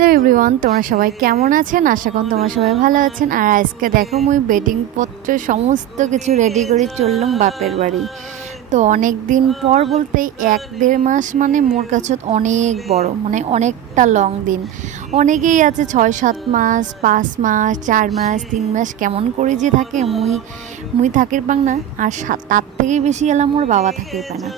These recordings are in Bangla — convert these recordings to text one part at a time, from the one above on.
হ্যালো এভরিওয়ান, তোমরা সবাই কেমন আছেন? আশা করি তোমরা সবাই ভালো আছেন। আর আজকে দেখো মুই বেডিং পত্র সমস্ত কিছু রেডি করে চললাম বাপের বাড়ি। তো অনেক দিন পর বলতে 1-1.5 মাস, মানে মোর কাছে অনেক বড়, মানে অনেকটা লং দিন। অনেকেই আছে 6-7 মাস, 5 মাস, 4 মাস, 3 মাস কেমন করে যে থাকে, মুই থাকির পাং না। আর তার থেকেই বেশি এলাম মোর বাবা থাকির পায় না।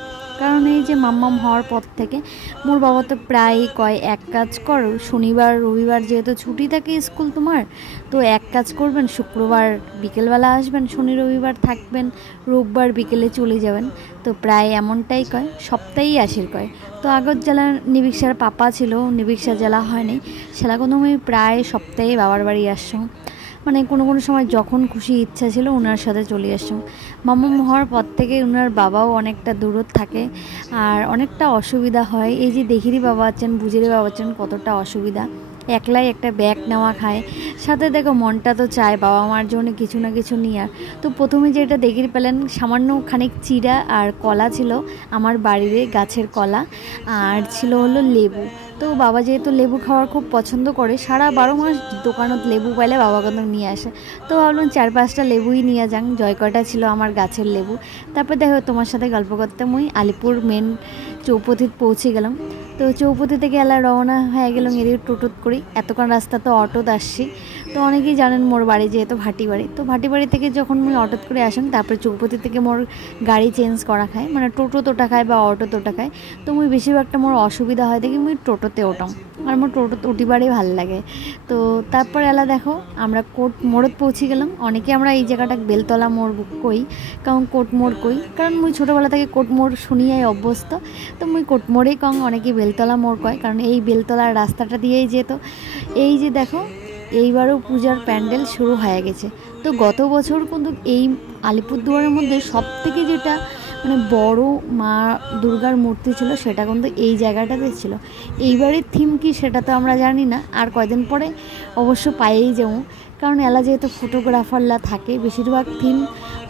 কারণ এই যে মাম্মাম হওয়ার পর থেকে মোর বাবা তো প্রায়ই কয়, এক কাজ কর, শনিবার রবিবার যেহেতু ছুটি থাকে স্কুল তোমার, তো এক কাজ করবেন, শুক্রবার বিকেলবেলা আসবেন, শনি রবিবার থাকবেন, রোববার বিকেলে চলে যাবেন। তো প্রায় এমনটাই কয়, সপ্তাহেই আসির কয়। তো আগর জেলা নিবিকশার পাপা ছিল, নিবিকশা জেলা হয়নি, সেলা কোনো আমি প্রায় সপ্তাহে বাবার বাড়ি আসছাম। মানে কোনো কোনো সময় যখন খুশি ইচ্ছা ছিল ওনার সাথে চলে আসতাম। মাম্মাম হওয়ার পর থেকে ওনার বাবাও অনেকটা দূরত থাকে, আর অনেকটা অসুবিধা হয়। এই যে দেখিরই বাবা আছেন, বুঝেরই বাবা আছেন, কতটা অসুবিধা। একলাই একটা ব্যাগ নেওয়া খায়, সাথে দেখো মনটা তো চায় বাবা মার জন্য কিছু না কিছু নিয়ে। তো প্রথমে যেটা দেখির পেলেন, সামান্য খানিক চিড়া আর কলা ছিল, আমার বাড়ির গাছের কলা, আর ছিল হলো লেবু। তো বাবা যেহেতু লেবু খাওয়ার খুব পছন্দ করে, সারা 12 মাস দোকানত লেবু পাইলে বাবা কিন্তু নিয়ে আসে। তো ভাবলাম 4-5টা লেবুই নিয়ে যান, জয় কয়টা ছিল আমার গাছের লেবু। তারপর দেখো তোমার সাথে গল্প করতে মুই আলিপুর মেন চৌপতিতে পৌঁছে গেলাম। তো চৌপতি থেকে এলা রওনা হয়ে গেলাম এদিকে টোটোত করি। এতক্ষণ রাস্তা তো অটোত আসছি। তো অনেকেই জানেন মোর বাড়ি যেহেতু ভাটি বাড়ি, তো ভাটি বাড়ি থেকে যখন মুই অটোত করে আসেন, তারপরে চৌপতি থেকে মোর গাড়ি চেঞ্জ করা খায়, মানে টোটো তোটা খায় বা অটো তোটা খায়। তো মুই বেশিরভাগটা মোর অসুবিধা হয় দেখি মুই টোটোতে ওঠাম, আর মোর টোটোতে উঠিবারই ভালো লাগে। তো তারপর এলা দেখো আমরা কোট মোড়ত পৌঁছে গেলাম। অনেকে আমরা এই জায়গাটা বেলতলা মোড় কই, কারণ কোট মোড় কই, কারণ মুই ছোটোবেলা থেকে কোট মোড় শুনিয়াই অভ্যস্ত। তো মুই কোট মোড়েই কং, অনেকে বেলতলা মোড় কয়, কারণ এই বেলতলার রাস্তাটা দিয়েই যেত। এই যে দেখো এইবারও পূজার প্যান্ডেল শুরু হয়ে গেছে। তো গত বছর কিন্তু এই আলিপুরদুয়ারের মধ্যে সবথেকে যেটা মানে বড় মা দুর্গার মূর্তি ছিল, সেটা কিন্তু এই জায়গাটাতে ছিল। এইবারের থিম কি সেটা তো আমরা জানি না, আর কয়দিন পরে অবশ্য পাইয়েই যাবো, কারণ এলা যেহেতু ফটোগ্রাফাররা থাকে, বেশিরভাগ থিম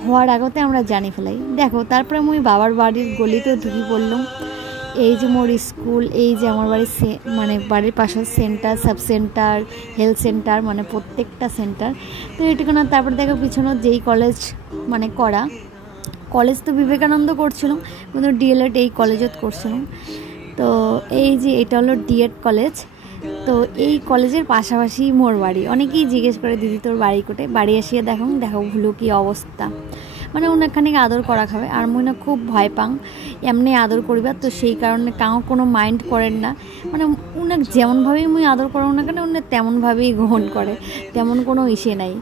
হওয়ার আগতে আমরা জানি ফেলাই। দেখো তারপরে মুই বাবার বাড়ির গলিতেও ঢুকি পড়লাম। এই যে মোর স্কুল, এই যে আমার বাড়ির মানে বাড়ির পাশের centre, sub centre, health centre, মানে প্রত্যেকটা সেন্টার। তো এটুকু না, তারপরে দেখো পিছনে যেই কলেজ মানে করা, কলেজ তো বিবেকানন্দ করছিলাম, কিন্তু ডিএলএড এই কলেজত করছিলাম। তো এই যে এটা হলো ডিএড কলেজ। তো এই কলেজের পাশাপাশি মোর বাড়ি। অনেকেই জিজ্ঞেস করে, দিদি তোর বাড়ি কোটে? বাড়ি আসিয়ে দেখো ভুলো কি অবস্থা। মানে ওনাখানে আদর করা খাবে, আর মুই না খুব ভয় পাং এমনি আদর করিবার, তো সেই কারণে কাউ কোনো মাইন্ড করেন না। মানে উনাকে যেমনভাবেই মুই আদর করো না কেন, উনি তেমনভাবেই গ্রহণ করে, তেমন কোনো ইসে নাই।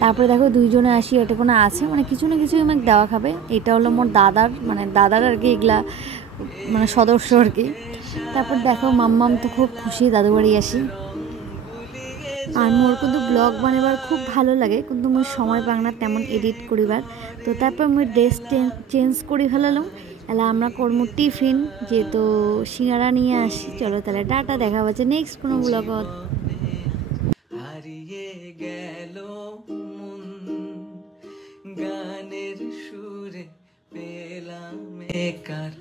তারপরে দেখো দুইজনে আসি, এটা কোনো আছে মানে কিছু না কিছু আমাকে দেওয়া খাবে। এটা হলো মোর দাদার, মানে দাদার আর কি এগুলা মানে সদস্য আর কি। তারপর দেখো মাম্মাম তো খুব খুশি দাদু বাড়ি আসি। আর মোর কিন্তু ব্লগ বানাবার খুব ভালো লাগে, কিন্তু মুই সময় পাং না তেমন এডিট করিবার। তো তারপর মুই ড্রেস চেঞ্জ করে ফেলালাম। এলা আমরা করবো টিফিন, যেহেতু সিঙ্গারা নিয়ে আসি। চলো তাহলে টাটা, দেখা হচ্ছে নেক্সট কোনো ব্লগত। হারিয়ে গেল মন, গানের সুরে পেলাম একার